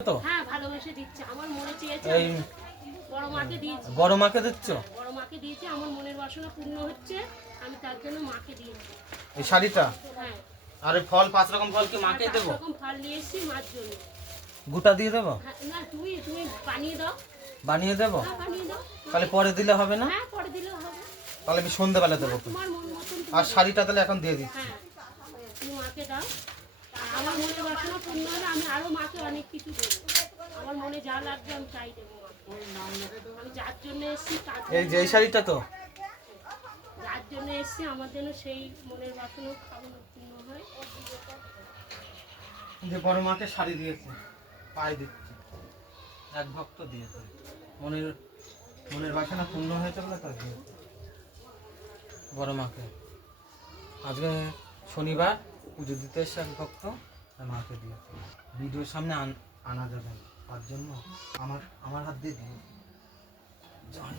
তো? হ্যাঁ ভালোবেসে দিচ্ছে। আমার মনে চেয়েছে এই বড় মাকে দিয়েছি। বড় মাকে দিচ্ছ? বড় মাকে দিয়েছি আমার মনের বাসনা পূর্ণ হচ্ছে আমি তার জন্য মাকে দিয়েছি এই শাড়িটা? হ্যাঁ। আর ফল পাঁচ রকম ফল কি মাকে আর দেবো? রকম ফল নিয়ে এসেছি মার জন্য। গোটা দিয়ে দেবো? হ্যাঁ, না তুমি তুমি বানিয়ে দাও। বানিয়ে দেবো? হ্যাঁ বানিয়ে দাও। তাহলে পরে দিলে হবে না? হ্যাঁ পরে দিলেও হবে। তাহলে আমি সন্ধ্যেবেলা দেবো আর শাড়িটা তাহলে এখন দিয়ে দিচ্ছি। হ্যাঁ তুমি মাকে দাও। আমার মনের বাসনা পূর্ণ হলে আমি আরও মাকে অনেক কিছু দেবো। আমার মনে যা লাগবে আমি চাই দেবো। আমি যার জন্য এসেছি তার এই যে এই শাড়িটা তো? যার জন্য এসেছি আমার জন্য সেই মনের বাসনা খাওয়ানো পূর্ণ হয়। যে বড় মাকে শাড়ি দিয়েছে পায়ে দিচ্ছি এক ভক্ত দিয়েছে মনের মনের বাসনা পূর্ণ হয়েছে বলে তার দিয়েছে। বড় মাকে। আজকে শনিবার পুজো দিতে এসে এক ভক্ত মাকে দিয়েছে ভিডিওর সামনে আনা যাবে না। তার জন্য আমার আমার হাত দিয়ে দিয়েছে জানি